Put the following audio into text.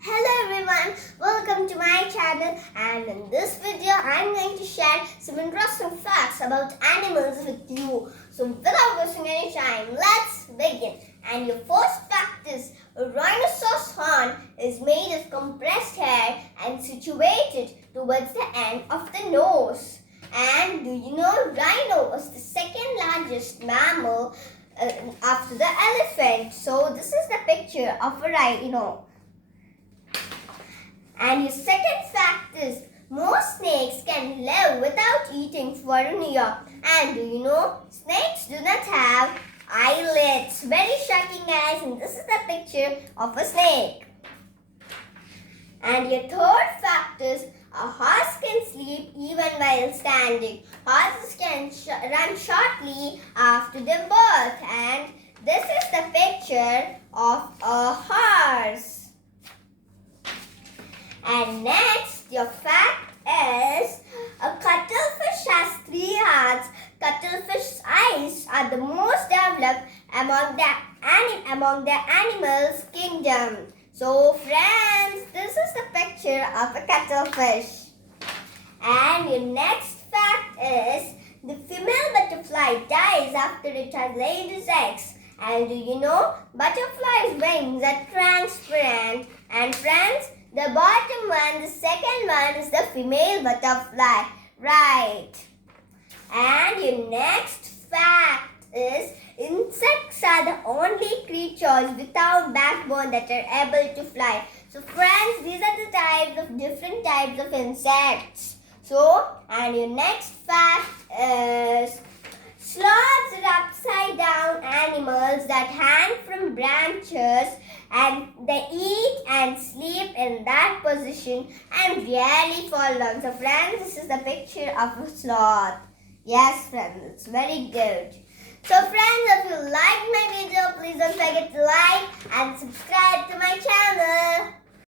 Hello everyone, welcome to my channel, and in this video I'm going to share some interesting facts about animals with you. So without wasting any time, let's begin. And your first fact is a rhinoceros horn is made of compressed hair and situated towards the end of the nose. And do you know rhino is the second largest mammal after the elephant? So this is the picture of a rhino. And your second fact is most snakes can live without eating for a year. And do you know snakes do not have eyelids? Very shocking, guys. And this is the picture of a snake. And your third fact is a horse can sleep even while standing. Horses can run shortly after their birth. And this is the picture of a horse. And next, your fact is a cuttlefish has 3 hearts. Cuttlefish's eyes are the most developed among the animals kingdom. So friends, this is the picture of a cuttlefish. And your next fact is the female butterfly dies after it has laid its eggs. And do you know butterfly's wings are transparent? And friends, the bottom one, the second one is the female butterfly. Right. And your next fact is insects are the only creatures without backbone that are able to fly. So friends, these are the different types of insects. So, and your next fact is sloths are upside down animals that hang from branches, and they eat and sleep in that position and rarely fall down. So friends, this is the picture of a sloth. Yes friends, it's very good. So friends, if you like my video, please don't forget to like and subscribe.